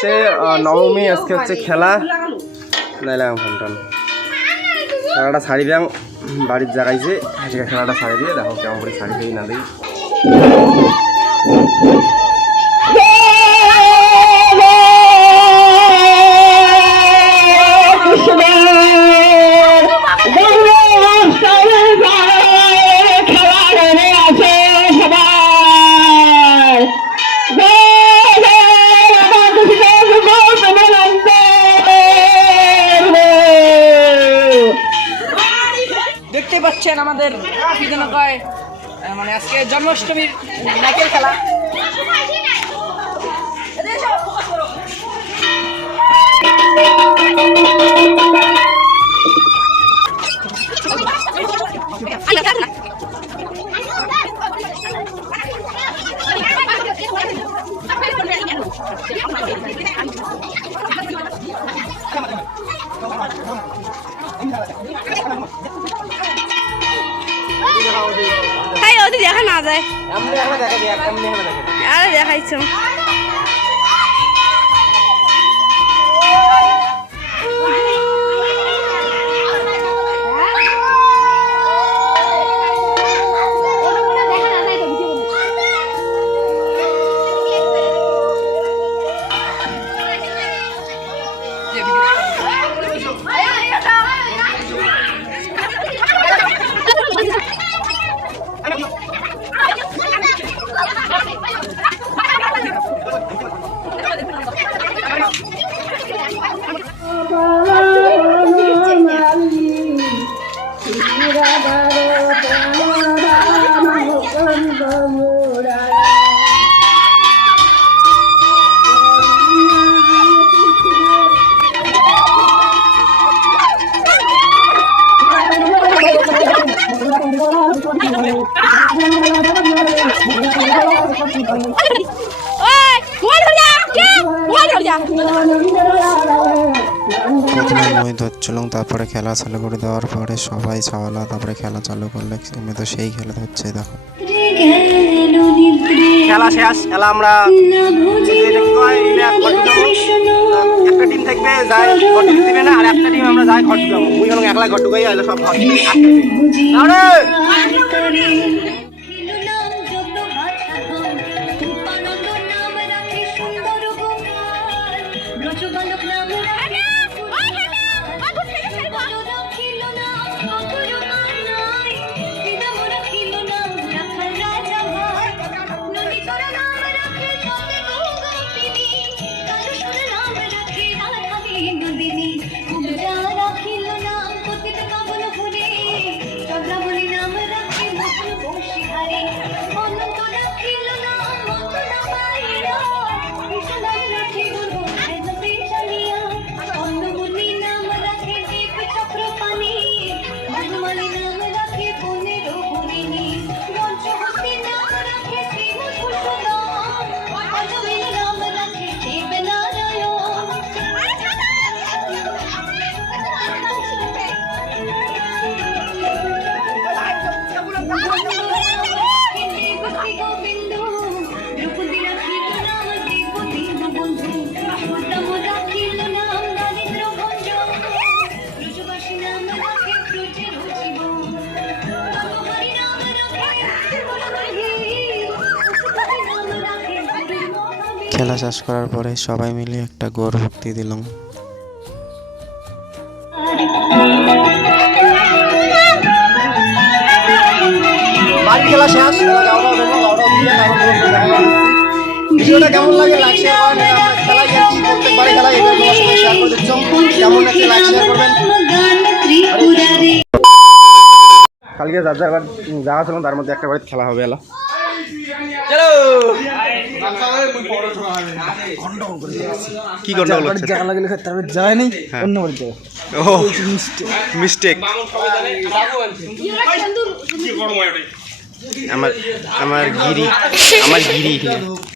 হচ্ছে নবমী, আজকে হচ্ছে খেলা নাইলাম ফোনটান খেলাটা ছাড়ি দিলাম বাড়ির জায়গাইছে আজকে খেলাটা ছাড়ি দিয়ে দেখো কেমন করে ছাড়ি দিই না দিই। দেখতে পাচ্ছেন আমাদের কি যেন কয় মানে আজকে জন্মাষ্টমীর নাকের খেলা। দেখা না যায় আরে দেখাইছ প্রথমে মই ধরছিলাম, তারপরে খেলা চালু করে দেওয়ার পরে সবাই ছাওয়ালা, তারপরে খেলা চালু করলে আমি তো সেই খেলা হচ্ছে দেখো খেলা শেষ। খেলা আমরা একটা টিম থাকবে যায় ঘর দিবে না, আর একটা টিম আমরা যাই ঘর ঢুকাবো। মুই এখন একলা ঘর ঢুকাই সব ঘর খেলা শেষ করার পরে সবাই মিলে একটা গৌর ভক্তি দিলাম। খেলা শেষ। ভিডিওটা কেমন লাগে লাইক শেয়ার করেন। খেলায় যাচ্ছি প্রত্যেকবারে খেলায় এবার তোমার সাথে শেয়ার করে দিচ্ছ কেমন লাগছে লাইক শেয়ার করবেন। কালকে যার যার যাওয়া ছিল তার মধ্যে একটা বাড়িতে খেলা হবে। এলা কি গন্ডগোল হচ্ছে? মিস্টেক আমার গিরি